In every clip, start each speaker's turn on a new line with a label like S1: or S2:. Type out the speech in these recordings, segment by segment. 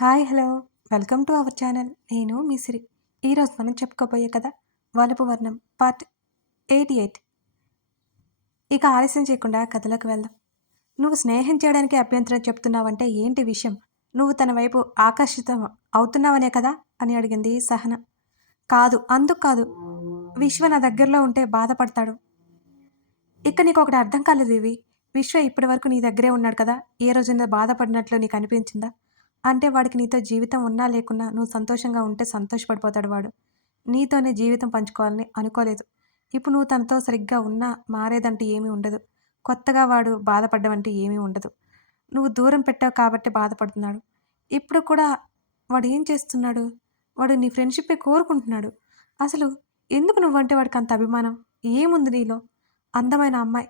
S1: Hi hello. Welcome to our channel. నేను మీ సిరి. ఈరోజు మనం చెప్పుకోబోయే కదా వలపు వర్ణం పార్ట్ ఎయిటీ ఎయిట్. ఇక ఆలస్యం చేయకుండా కథలోకి వెళ్దాం. నువ్వు స్నేహం చేయడానికి అభ్యంతరం చెప్తున్నావంటే ఏంటి విషయం? నువ్వు తన వైపు ఆకర్షితం అవుతున్నావనే కదా? అని అడిగింది సహన. కాదు అందుకు కాదు. విశ్వ నా దగ్గరలో ఉంటే బాధపడతాడు. ఇక నీకు ఒకటి అర్థం కాలేదు ఇవి విశ్వ ఇప్పటి వరకు నీ దగ్గరే ఉన్నాడు కదా? ఏ రోజైనా బాధపడినట్లు నీకు అనిపించిందా? అంటే వాడికి నీతో జీవితం ఉన్నా లేకున్నా నువ్వు సంతోషంగా ఉంటే సంతోషపడిపోతాడు వాడు. నీతోనే జీవితం పంచుకోవాలని అనుకోలేదు. ఇప్పుడు నువ్వు తనతో సరిగ్గా ఉన్నా మారేదంటే ఏమీ ఉండదు. కొత్తగా వాడు బాధపడ్డమంటే ఏమీ ఉండదు. నువ్వు దూరం పెట్టావు కాబట్టి బాధపడుతున్నాడు. ఇప్పుడు కూడా వాడు ఏం చేస్తున్నాడు? వాడు నీ ఫ్రెండ్షిప్పే కోరుకుంటున్నాడు. అసలు ఎందుకు నువ్వంటే వాడికి అంత అభిమానం? ఏముంది నీలో? అందమైన అమ్మాయి.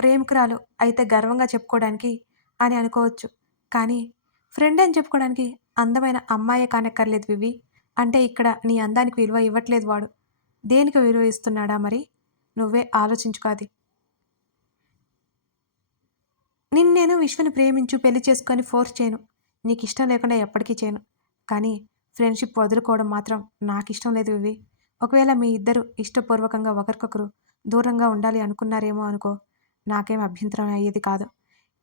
S1: ప్రేమికురాలు అయితే గర్వంగా చెప్పుకోవడానికి అని అనుకోవచ్చు. కానీ ఫ్రెండ్ అని చెప్పుకోవడానికి అందమైన అమ్మాయే కానక్కర్లేదు వివి. అంటే ఇక్కడ నీ అందానికి విలువ ఇవ్వట్లేదు వాడు. దేనికి విలువ ఇస్తున్నాడా మరి? నువ్వే ఆలోచించుకోది నిన్ను విశ్వని ప్రేమించు పెళ్ళి చేసుకొని ఫోర్స్ చేయను. నీకు ఇష్టం లేకుండా ఎప్పటికీ చేయను. కానీ ఫ్రెండ్షిప్ వదులుకోవడం మాత్రం నాకు ఇష్టం లేదు వివి. ఒకవేళ మీ ఇద్దరు ఇష్టపూర్వకంగా ఒకరికొకరు దూరంగా ఉండాలి అనుకున్నారేమో అనుకో నాకేం అభ్యంతరం అయ్యేది కాదు.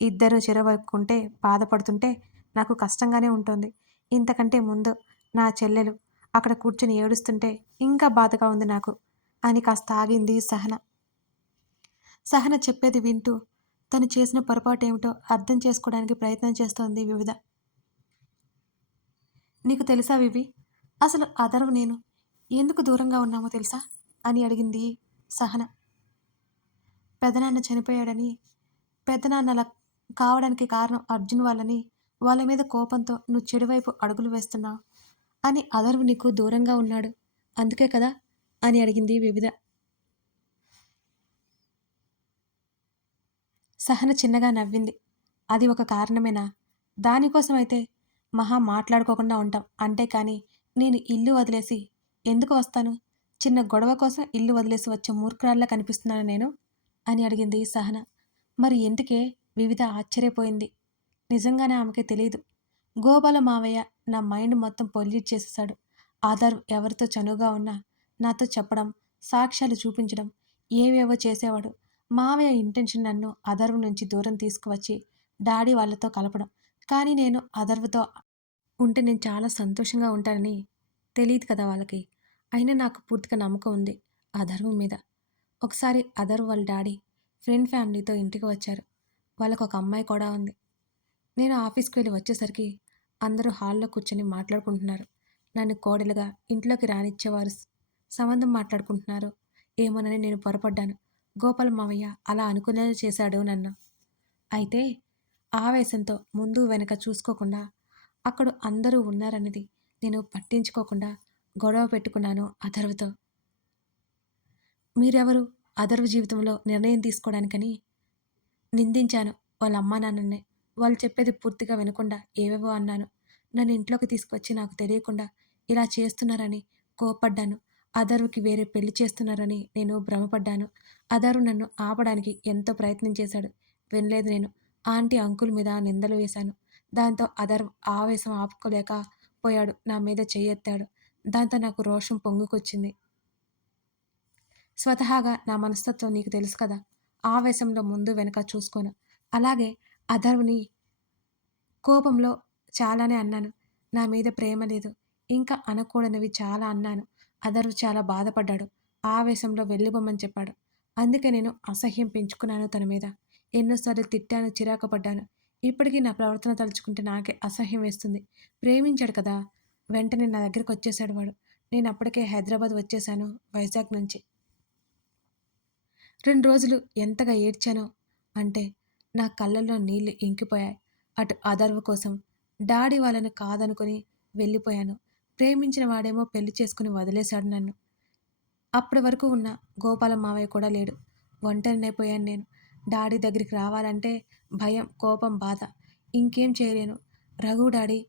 S1: ఇద్దరు చెరవకుంటే బాధపడుతుంటే నాకు కష్టంగానే ఉంటుంది. ఇంతకంటే ముందు నా చెల్లెలు అక్కడ కూర్చుని ఏడుస్తుంటే ఇంకా బాధగా ఉంది నాకు. అని కాస్త ఆగింది సహన. సహన చెప్పేది వింటూ తను చేసిన పొరపాటు ఏమిటో అర్థం చేసుకోవడానికి ప్రయత్నం చేస్తోంది వివిధ. నీకు తెలుసా వివి? అసలు అదర్వ్ నేను ఎందుకు దూరంగా ఉన్నామో తెలుసా? అని అడిగింది సహన. పెదనాన్న చనిపోయాడని పెదనాన్నల కావడానికి కారణం అర్జున్ వాళ్ళని వాళ్ళ మీద కోపంతో నువ్వు చెడువైపు అడుగులు వేస్తున్నావు అని అదర్వు నీకు దూరంగా ఉన్నాడు. అందుకే కదా? అని అడిగింది వివిధ. సహన చిన్నగా నవ్వింది. అది ఒక కారణమేనా? దానికోసమైతే మహా మాట్లాడుకోకుండా ఉంటాం. అంటే కానీ నేను ఇల్లు వదిలేసి ఎందుకు వస్తాను? చిన్న గొడవ కోసం ఇల్లు వదిలేసి వచ్చే మూర్ఖరాల్లా కనిపిస్తున్నాను నేను? అని అడిగింది సహన. మరి ఎందుకే? వివిధ ఆశ్చర్యపోయింది. నిజంగానే ఆమెకి తెలియదు గోపాల మావయ్య నా మైండ్ మొత్తం పొల్యూట్ చేసేసాడు ఆధార్ ఎవరితో చనువుగా ఉన్నా నాతో చెప్పడం సాక్ష్యాలు చూపించడం ఏవేవో చేసేవాడు. మావయ్య ఇంటెన్షన్ నన్ను అదర్వ్ నుంచి దూరం తీసుకువచ్చి డాడీ వాళ్ళతో కలపడం. కానీ నేను అదర్వ్తో ఉంటే నేను చాలా సంతోషంగా ఉంటానని తెలియదు కదా వాళ్ళకి. అయినా నాకు పూర్తిగా నమ్మకం ఉంది అధర్వ్ మీద. ఒకసారి అధర్వ్ వాళ్ళ డాడీ ఫ్రెండ్ ఫ్యామిలీతో ఇంటికి వచ్చారు. వాళ్ళకు ఒక అమ్మాయి కూడా ఉంది. నేను ఆఫీస్కి వెళ్ళి వచ్చేసరికి అందరూ హాల్లో కూర్చొని మాట్లాడుకుంటున్నారు. నన్ను కోడలుగా ఇంట్లోకి రానిచ్చేవారు సంబంధం మాట్లాడుకుంటున్నారు. ఏమోనని నేను పొరపడ్డాను. గోపాల మావయ్య అలా అనుకునేలా చేశాడు నన్ను. అయితే ఆవేశంతో ముందు వెనక చూసుకోకుండా అక్కడ అందరూ ఉన్నారన్నది నేను పట్టించుకోకుండా గొడవ పెట్టుకున్నాను అధర్వతో. మీరెవరు? అధర్వ జీవితంలో నిర్ణయం తీసుకోవడానికని నిందించాను వాళ్ళ అమ్మా నాన్ననే వాళ్ళు చెప్పేది పూర్తిగా వినకుండా ఏవేవో అన్నాను. నన్ను ఇంట్లోకి తీసుకొచ్చి నాకు తెలియకుండా ఇలా చేస్తున్నారని కోపడ్డాను అదరుకి వేరే పెళ్ళి చేస్తున్నారని నేను భ్రమపడ్డాను. అదరు నన్ను ఆపడానికి ఎంతో ప్రయత్నం చేశాడు. వినలేదు నేను. ఆంటీ అంకుల్ మీద నిందలు వేశాను. దాంతో అదర్ ఆవేశం ఆపుకోలేక పోయాడు. నా మీద చెయ్యెత్తాడు. దాంతో నాకు రోషం పొంగుకొచ్చింది. స్వతహాగా నా మనస్తత్వం నీకు తెలుసు కదా. ఆవేశంలో ముందు వెనక చూసుకోను. అలాగే అధర్వుని కోపంలో చాలానే అన్నాను. నా మీద ప్రేమ లేదు. ఇంకా అనకూడనివి చాలా అన్నాను. అధర్వు చాలా బాధపడ్డాడు. ఆవేశంలో వెళ్ళిపోమని చెప్పాడు. అందుకే నేను అసహ్యం పెంచుకున్నాను తన మీద. ఎన్నోసార్లు తిట్టాను చిరాకు పడ్డాను. ఇప్పటికీ నా ప్రవర్తన తలుచుకుంటే నాకే అసహ్యం వేస్తుంది. ప్రేమించాడు కదా. వెంటనే నా దగ్గరికి వచ్చేసాడు వాడు. నేను అప్పటికే హైదరాబాద్ వచ్చేసాను వైజాగ్ నుంచి. రెండు రోజులు ఎంతగా ఏడ్చానో అంటే నా కళ్ళల్లో నీళ్ళు ఇంకిపోయాయి. అటు అదర్వ కోసం డాడీ వాళ్ళని కాదనుకొని వెళ్ళిపోయాను. ప్రేమించిన వాడేమో పెళ్ళి చేసుకుని వదిలేశాడు నన్ను. అప్పటి వరకు ఉన్న గోపాల మావయ్య కూడా లేడు. ఒంటరినైపోయాను నేను. డాడీ దగ్గరికి రావాలంటే భయం కోపం బాధ. ఇంకేం చేయలేను. రఘు డాడీ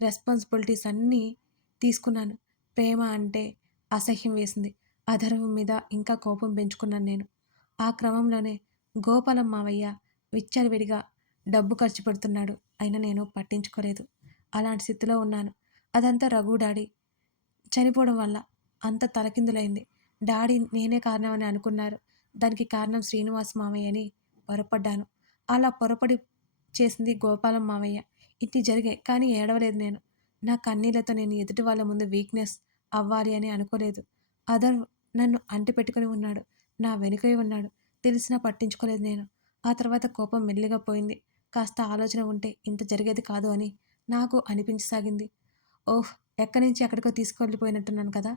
S1: రెస్పాన్సిబిలిటీస్ అన్నీ తీసుకున్నాను. ప్రేమ అంటే అసహ్యం వేసింది. అధర్వం మీద ఇంకా కోపం పెంచుకున్నాను నేను. ఆ క్రమంలోనే గోపాలం మావయ్య విచ్చలవిడిగా డబ్బు ఖర్చు పెడుతున్నాడు. అయినా నేను పట్టించుకోలేదు. అలాంటి స్థితిలో ఉన్నాను. అదంతా రఘు డాడీ చనిపోవడం వల్ల అంత తలకిందులైంది. డాడీ నేనే కారణం అని అనుకున్నారు. దానికి కారణం శ్రీనివాస్ మామయ్య అని పొరపడ్డాను. అలా పొరపడి చేసింది గోపాలం మామయ్య. ఇన్ని జరిగాయి కానీ ఏడవలేదు నేను. నా కన్నీళ్ళతో నేను ఎదుటి వాళ్ళ ముందు వీక్నెస్ అవ్వాలి అని అనుకోలేదు. అదర్ నన్ను అంటి పెట్టుకుని ఉన్నాడు. నా వెనుకై ఉన్నాడు. తెలిసినా పట్టించుకోలేదు నేను. ఆ తర్వాత కోపం మెల్లిగా పోయింది. కాస్త ఆలోచన ఉంటే ఇంత జరిగేది కాదు అని నాకు అనిపించసాగింది. ఓహ్ ఎక్కడి నుంచి ఎక్కడికో తీసుకెళ్ళిపోయినట్టున్నాను కదా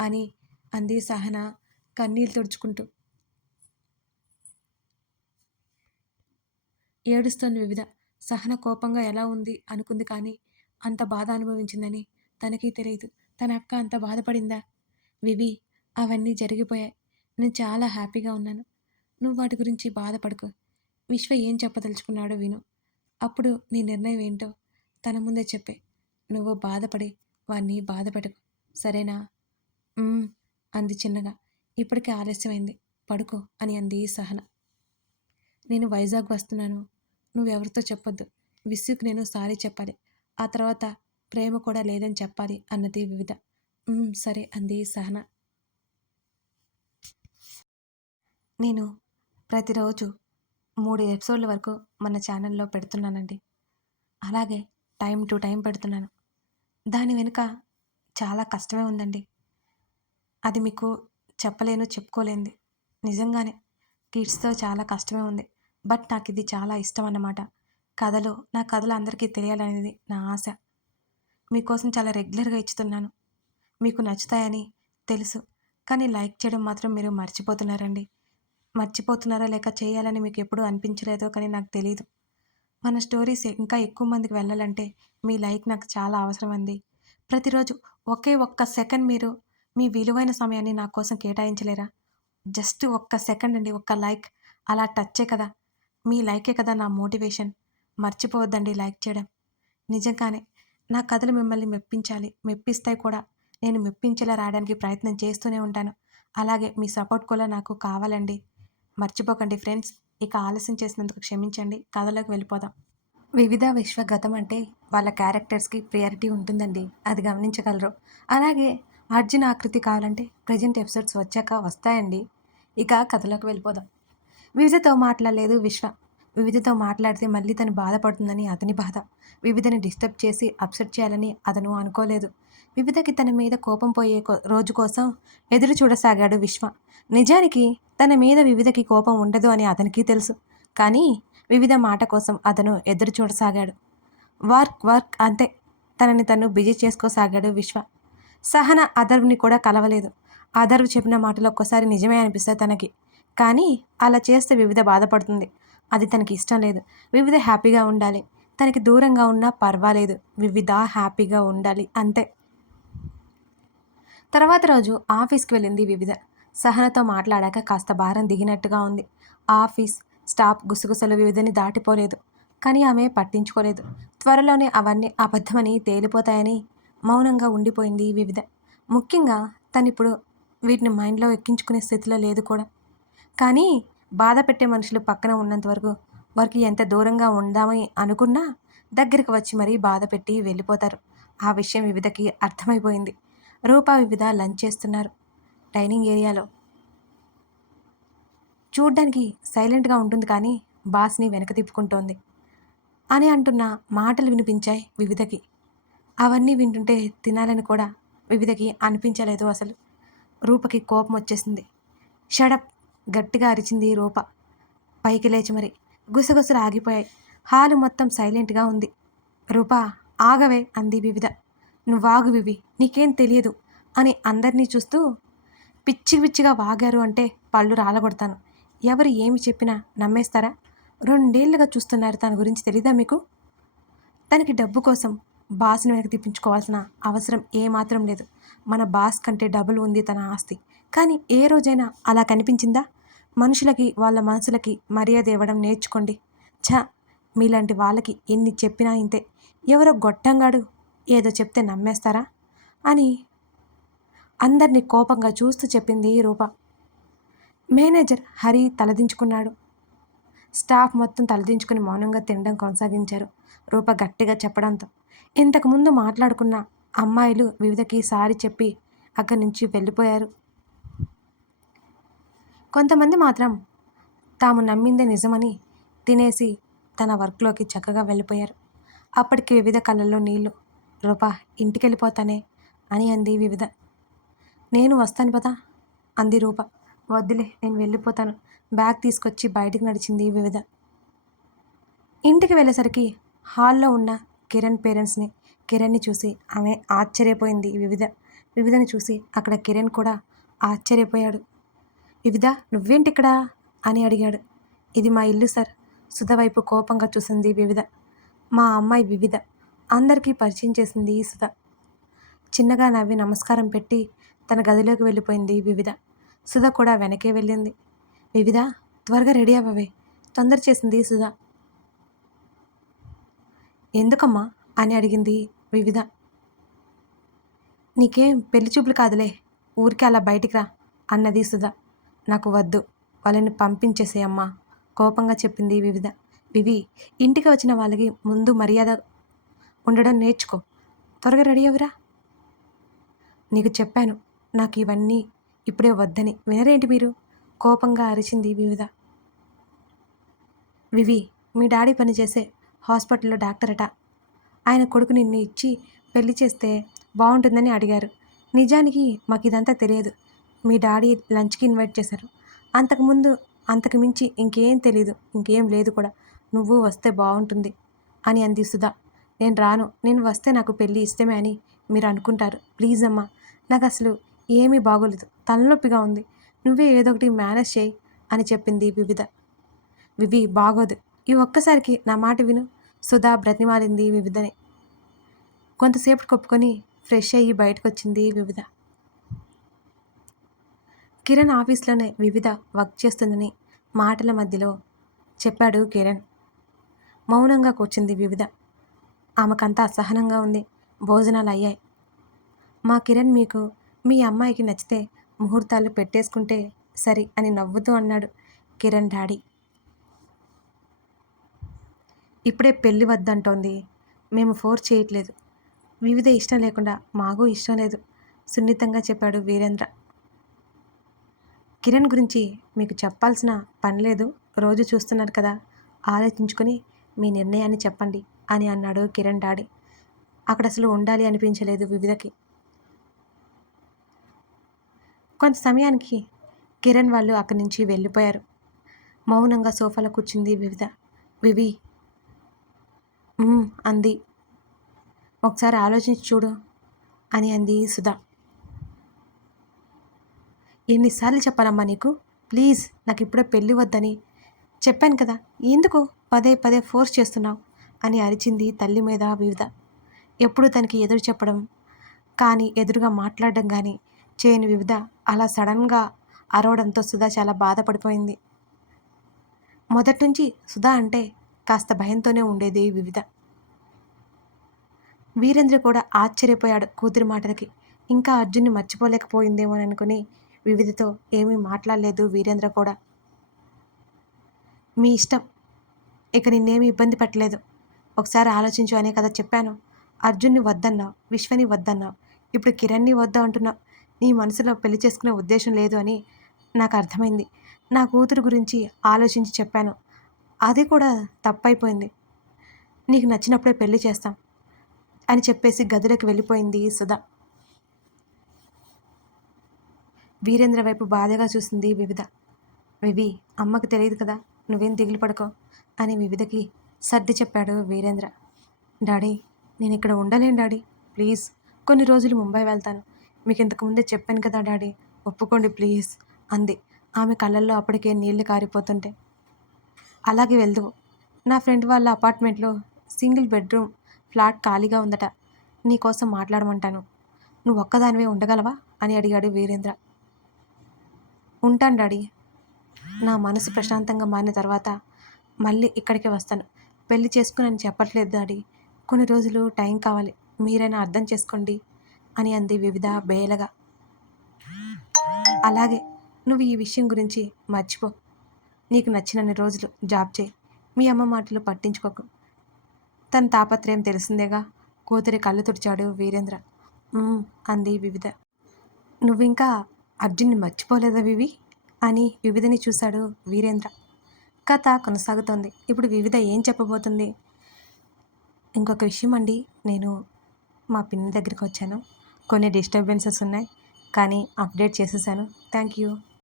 S1: అని అంది సహన కన్నీళ్ళు తుడుచుకుంటూ. ఏడుస్తోంది వివిధ. సహన కోపంగా ఎలా ఉంది అనుకుంది కానీ అంత బాధ అనుభవించిందని తనకి తెలియదు. తన అక్క అంత బాధపడిందా? వివి అవన్నీ జరిగిపోయాయి. నేను చాలా హ్యాపీగా ఉన్నాను. నువ్వు వాటి గురించి బాధపడుకో. విశ్వ ఏం చెప్పదలుచుకున్నాడో విను. అప్పుడు నీ నిర్ణయం ఏంటో తన ముందే చెప్పే. నువ్వు బాధపడి వాణ్ణి బాధపెట్టకు. సరేనా? అంది చిన్నగా. ఇప్పటికే ఆలస్యమైంది. పడుకో అని అంది సహన. నేను వైజాగ్ వస్తున్నాను. నువ్వెవరితో చెప్పొద్దు. విస్సుకు నేను సారీ చెప్పాలి. ఆ తర్వాత ప్రేమ కూడా లేదని చెప్పాలి అన్నది వివిధ. సరే అంది సహన. నేను ప్రతిరోజు మూడు ఎపిసోడ్ల వరకు మన ఛానల్లో పెడుతున్నానండి. అలాగే టైం టు టైం పెడుతున్నాను. దాని వెనుక చాలా కష్టమే ఉందండి. అది మీకు చెప్పలేను చెప్పుకోలేంది. నిజంగానే కిడ్స్తో చాలా కష్టమే ఉంది. బట్ నాకు ఇది చాలా ఇష్టం అన్నమాట. కథలు నా కథలు అందరికీ తెలియాలనేది నా ఆశ. మీకోసం చాలా రెగ్యులర్గా ఇచ్చుతున్నాను. మీకు నచ్చుతాయని తెలుసు. కానీ లైక్ చేయడం మాత్రం మీరు మర్చిపోతున్నారండి. మర్చిపోతున్నారా లేక చేయాలని మీకు ఎప్పుడూ అనిపించలేదో కానీ నాకు తెలియదు మన స్టోరీస్ ఇంకా ఎక్కువ మందికి వెళ్ళాలంటే మీ లైక్ నాకు చాలా అవసరం అంది. ప్రతిరోజు ఒకే ఒక్క సెకండ్ మీరు మీ విలువైన సమయాన్ని నా కోసం కేటాయించలేరా? జస్ట్ ఒక్క సెకండ్ అండి ఒక్క లైక్. అలా టచ్చే కదా. మీ లైకే కదా నా మోటివేషన్. మర్చిపోవద్దండి లైక్ చేయడం. నిజంగానే నా కథలు మిమ్మల్ని మెప్పించాలి మెప్పిస్తాయి కూడా. నేను మెప్పించేలా రాయడానికి ప్రయత్నం చేస్తూనే ఉంటాను. అలాగే మీ సపోర్ట్ కూడా నాకు కావాలండి. మర్చిపోకండి ఫ్రెండ్స్. ఇక ఆలస్యం చేసినందుకు క్షమించండి. కథలోకి వెళ్ళిపోదాం. వివిధ విశ్వగతం అంటే వాళ్ళ క్యారెక్టర్స్కి ప్రియారిటీ ఉంటుందండి. అది గమనించగలరు. అలాగే అర్జున్ ఆకృతి కావాలంటే ప్రజెంట్ ఎపిసోడ్స్ వచ్చాక వస్తాయండి. ఇక కథలోకి వెళ్ళిపోదాం. వివిధతో మాట్లాడలేదు విశ్వ. వివిధతో మాట్లాడితే మళ్ళీ తను బాధపడుతుందని అతని బాధ. వివిధని డిస్టర్బ్ చేసి అప్సెట్ చేయాలని అతను అనుకోలేదు. వివిధకి తన మీద కోపం పోయే కో- రోజు కోసం ఎదురు చూడసాగాడు విశ్వ. నిజానికి తన మీద వివిధకి కోపం ఉండదు అని అతనికి తెలుసు. కానీ వివిధ మాట కోసం అతను ఎదురు చూడసాగాడు. వర్క్ వర్క్ అంతే. తనని తను బిజీ చేసుకోసాగాడు విశ్వ. సహన అదర్వ్ని కూడా కలవలేదు. అదర్వ్ చెప్పిన మాటలు ఒక్కసారి నిజమే అనిపిస్తాయి తనకి. కానీ అలా చేస్తే వివిధ బాధపడుతుంది. అది తనకి ఇష్టం లేదు. వివిధ హ్యాపీగా ఉండాలి. తనకి దూరంగా ఉన్నా పర్వాలేదు. వివిధ హ్యాపీగా ఉండాలి అంతే. తర్వాత రోజు ఆఫీస్కి వెళ్ళింది వివిధ. సహనతో మాట్లాడాక కాస్త భారం దిగినట్టుగా ఉంది. ఆఫీస్ స్టాఫ్ గుసగుసలు వివిధని దాటిపోలేదు. కానీ ఆమె పట్టించుకోలేదు. త్వరలోనే అవన్నీ అబద్ధమని తేలిపోతాయని మౌనంగా ఉండిపోయింది వివిధ. ముఖ్యంగా తనిప్పుడు వీటిని మైండ్లో ఎక్కించుకునే స్థితిలో లేదు కూడా. కానీ బాధ పెట్టే మనుషులు పక్కన ఉన్నంత వరకు వారికి ఎంత దూరంగా ఉందామని అనుకున్నా దగ్గరికి వచ్చి మరీ బాధ పెట్టి వెళ్ళిపోతారు. ఆ విషయం వివిధకి అర్థమైపోయింది. రూపా వివిధ లంచ్ చేస్తున్నారు. డైనింగ్ ఏరియాలో. చూడ్డానికి సైలెంట్గా ఉంటుంది కానీ బాస్ని వెనక తిప్పుకుంటోంది. అని అంటున్న మాటలు వినిపించాయి వివిధకి. అవన్నీ వింటుంటే తినాలని కూడా వివిధకి అనిపించలేదు అసలు. రూపకి కోపం వచ్చేసింది. షడప్! గట్టిగా అరిచింది రూప. పైకి లేచి మరి. గుసగుసలు ఆగిపోయాయి. హాలు మొత్తం సైలెంట్గా ఉంది. రూప ఆగవే అంది వివిధ. నువ్వాగు వివి. నీకేం తెలియదు అని అందరినీ చూస్తూ పిచ్చి పిచ్చిగా వాగారు అంటే పళ్ళు రాలగొడతాను. ఎవరు ఏమి చెప్పినా నమ్మేస్తారా? రెండేళ్ళుగా చూస్తున్నారు తన గురించి తెలీదా మీకు? తనకి డబ్బు కోసం బాస్ని వెనక్కి తిప్పించుకోవాల్సిన అవసరం ఏమాత్రం లేదు. మన బాస్ కంటే డబుల్ ఉంది తన ఆస్తి. కానీ ఏ రోజైనా అలా కనిపించిందా? మనుషులకి వాళ్ళ మనసులకి మర్యాద ఇవ్వడం నేర్చుకోండి. ఛ మీలాంటి వాళ్ళకి ఎన్ని చెప్పినా ఇంతే. ఎవరో గొట్టంగాడు ఏదో చెప్తే నమ్మేస్తారా? అని అందరినీ కోపంగా చూస్తూ చెప్పింది రూప. మేనేజర్ హరి తలదించుకున్నాడు. స్టాఫ్ మొత్తం తలదించుకుని మౌనంగా తినడం కొనసాగించారు. రూప గట్టిగా చెప్పడంతో ఇంతకుముందు మాట్లాడుకున్న అమ్మాయిలు వివిధకి సారి చెప్పి అక్కడి నుంచి వెళ్ళిపోయారు. కొంతమంది మాత్రం తాము నమ్మిందే నిజమని తినేసి తన వర్క్లోకి చక్కగా వెళ్ళిపోయారు. అప్పటికి వివిధ కళ్ళల్లో నీళ్ళు. రూపా ఇంటికి వెళ్ళిపోతానే అని అంది వివిధ. నేను వస్తాను పదా అంది రూప. వద్దులే నేను వెళ్ళిపోతాను. బ్యాగ్ తీసుకొచ్చి బయటికి నడిచింది వివిధ. ఇంటికి వెళ్ళేసరికి హాల్లో ఉన్న కిరణ్ పేరెంట్స్ని కిరణ్ని చూసి ఆమె ఆశ్చర్యపోయింది వివిధ. వివిధని చూసి అక్కడ కిరణ్ కూడా ఆశ్చర్యపోయాడు. వివిధ నువ్వేంటి ఇక్కడ అని అడిగాడు. ఇది మా ఇల్లు సార్ సుధ వైపు కోపంగా చూసింది వివిధ. మా అమ్మాయి వివిధ. అందరికీ పరిచయం చేసింది సుధ. చిన్నగా నవ్వి నమస్కారం పెట్టి తన గదిలోకి వెళ్ళిపోయింది వివిధ. సుధ కూడా వెనకే వెళ్ళింది. వివిధ త్వరగా రెడీ అవ్వవే. తొందర చేసింది సుధ. ఎందుకమ్మా? అని అడిగింది వివిధ. నీకేం పెళ్ళి చూపులు కాదులే. ఊరికి అలా బయటికి రా అన్నది సుధ. నాకు వద్దు. వాళ్ళని పంపించేసేయమ్మా కోపంగా చెప్పింది వివిధ. వివి ఇంటికి వచ్చిన వాళ్ళకి ముందు మర్యాద ఉండడం నేర్చుకో. త్వరగా రెడీ అవ్వరా. నీకు చెప్పాను. నాకు ఇవన్నీ ఇప్పుడే వద్దని వినరేంటి మీరు? కోపంగా అరిచింది వివిధ. వివి మీ డాడీ పనిచేసే హాస్పిటల్లో డాక్టర్ అట. ఆయన కొడుకు నిన్ను ఇచ్చి పెళ్ళి చేస్తే బాగుంటుందని అడిగారు. నిజానికి మాకు ఇదంతా తెలియదు. మీ డాడీ లంచ్కి ఇన్వైట్ చేశారు. అంతకుముందు అంతకు మించి ఇంకేం తెలియదు ఇంకేం లేదు కూడా. నువ్వు వస్తే బాగుంటుంది అని అంది సుధా. నేను రాను. నేను వస్తే నాకు పెళ్ళి ఇష్టమే అని మీరు అనుకుంటారు. ప్లీజ్ అమ్మా. నాకు అసలు ఏమీ బాగోలేదు. తలనొప్పిగా ఉంది. నువ్వే ఏదో ఒకటి మేనేజ్ చేయి అని చెప్పింది వివిధ. వివి బాగోదు. ఈ ఒక్కసారికి నా మాట విను. సుధా బ్రతిమాలింది వివిధని. కొంతసేపు కొప్పుకొని ఫ్రెష్ అయ్యి బయటకు వచ్చింది వివిధ. కిరణ్ ఆఫీస్లోనే వివిధ వర్క్ చేస్తుందని మాటల మధ్యలో చెప్పాడు కిరణ్. మౌనంగా కూర్చుంది వివిధ. ఆమెకంతా అసహనంగా ఉంది. భోజనాలు అయ్యాయి మా కిరణ్ మీకు మీ అమ్మాయికి నచ్చితే ముహూర్తాలు పెట్టేసుకుంటే సరి అని నవ్వుతూ అన్నాడు కిరణ్ డాడీ. ఇప్పుడే పెళ్ళి వద్దంటోంది. మేము ఫోర్ చేయట్లేదు. వివిధ ఇష్టం లేకుండా మాకు ఇష్టం లేదు. సున్నితంగా చెప్పాడు వీరేంద్ర. కిరణ్ గురించి మీకు చెప్పాల్సిన పని లేదు. రోజు చూస్తున్నారు కదా. ఆలోచించుకొని మీ నిర్ణయాన్ని చెప్పండి అని అన్నాడు కిరణ్ డాడీ. అక్కడ అసలు ఉండాలి అనిపించలేదు వివిధకి. కొంత సమయానికి కిరణ్ వాళ్ళు అక్కడి నుంచి వెళ్ళిపోయారు. మౌనంగా సోఫాలో కూర్చుంది వివిధ. వివి అంది. ఒకసారి ఆలోచించి చూడు అని అంది సుధా. ఎన్నిసార్లు చెప్పాలమ్మా నీకు? ప్లీజ్ నాకు ఇప్పుడే పెళ్ళి వద్దని. చెప్పాను కదా ఎందుకు పదే పదే ఫోర్స్ చేస్తున్నావు? అని అరిచింది తల్లి మీద వివిధ. ఎప్పుడు తనకి ఎదురు చెప్పడం కానీ ఎదురుగా మాట్లాడడం కానీ చేయని వివిధ అలా సడన్గా అరవడంతో సుధా చాలా బాధపడిపోయింది. మొదటి నుంచి సుధా అంటే కాస్త భయంతోనే ఉండేది వివిధ. వీరేంద్ర కూడా ఆశ్చర్యపోయాడు కూతురి మాటలకి. ఇంకా అర్జున్ని మర్చిపోలేకపోయిందేమో అనుకుని వివిధతో ఏమీ మాట్లాడలేదు వీరేంద్ర కూడా. మీ ఇష్టం. ఇక నిన్నేమీ ఇబ్బంది పెట్టలేదు. ఒకసారి ఆలోచించు అనే కదా చెప్పాను. అర్జున్ని వద్దన్నావు విశ్వని వద్దన్నావు. ఇప్పుడు కిరణ్ని వద్దు అంటున్నావు. నీ మనసులో పెళ్ళి చేసుకునే ఉద్దేశం లేదు అని నాకు అర్థమైంది. నా కూతురు గురించి ఆలోచించి చెప్పాను. అది కూడా తప్పైపోయింది. నీకు నచ్చినప్పుడే పెళ్ళి చేస్తాం అని చెప్పేసి గదిలోకి వెళ్ళిపోయింది సుధా. వీరేంద్ర వైపు బాధగా చూసింది వివిధ. వివి అమ్మకు తెలియదు కదా నువ్వేం దిగులు పడుకో అని వివిధకి సర్ది చెప్పాడు వీరేంద్ర. డాడీ నేను ఇక్కడ ఉండలేను డాడీ. ప్లీజ్ కొన్ని రోజులు ముంబై వెళ్తాను. మీకు ఇంతకుముందే చెప్పాను కదా డాడీ. ఒప్పుకోండి ప్లీజ్ అంది. ఆమె కళ్ళల్లో అప్పటికే నీళ్ళు కారిపోతుంటే. అలాగే వెళ్దు. నా ఫ్రెండ్ వాళ్ళ అపార్ట్మెంట్లో సింగిల్ బెడ్రూమ్ ఫ్లాట్ ఖాళీగా ఉందట. నీకోసం మాట్లాడమంటాను. నువ్వు ఒక్కదానివే ఉండగలవా? అని అడిగాడు వీరేంద్ర. ఉంటాను డాడీ. నా మనసు ప్రశాంతంగా మారిన తర్వాత మళ్ళీ ఇక్కడికే వస్తాను. పెళ్ళి చేసుకుని అని చెప్పట్లేదు డాడీ. కొన్ని రోజులు టైం కావాలి. మీరైనా అర్థం చేసుకోండి. అని అంది వివిధ బేలగా. అలాగే నువ్వు ఈ విషయం గురించి మర్చిపో. నీకు నచ్చినన్ని రోజులు జాబ్ చేయి. మీ అమ్మ మాటలు పట్టించుకోకు. తన తాపత్రయం తెలిసిందేగా? కూతురి కళ్ళు తుడిచాడు వీరేంద్ర. అంది వివిధ. నువ్వింకా అర్జున్ని మర్చిపోలేదా వివి? అని వివిధని చూశాడు వీరేంద్ర. కథ కొనసాగుతోంది. ఇప్పుడు వివిధ ఏం చెప్పబోతుంది? ఇంకొక విషయం అండి. నేను మా పిన్ని దగ్గరికి వచ్చాను. కొన్ని డిస్టర్బెన్సెస్ ఉన్నాయి. కానీ అప్డేట్ చేసేసాను. Thank you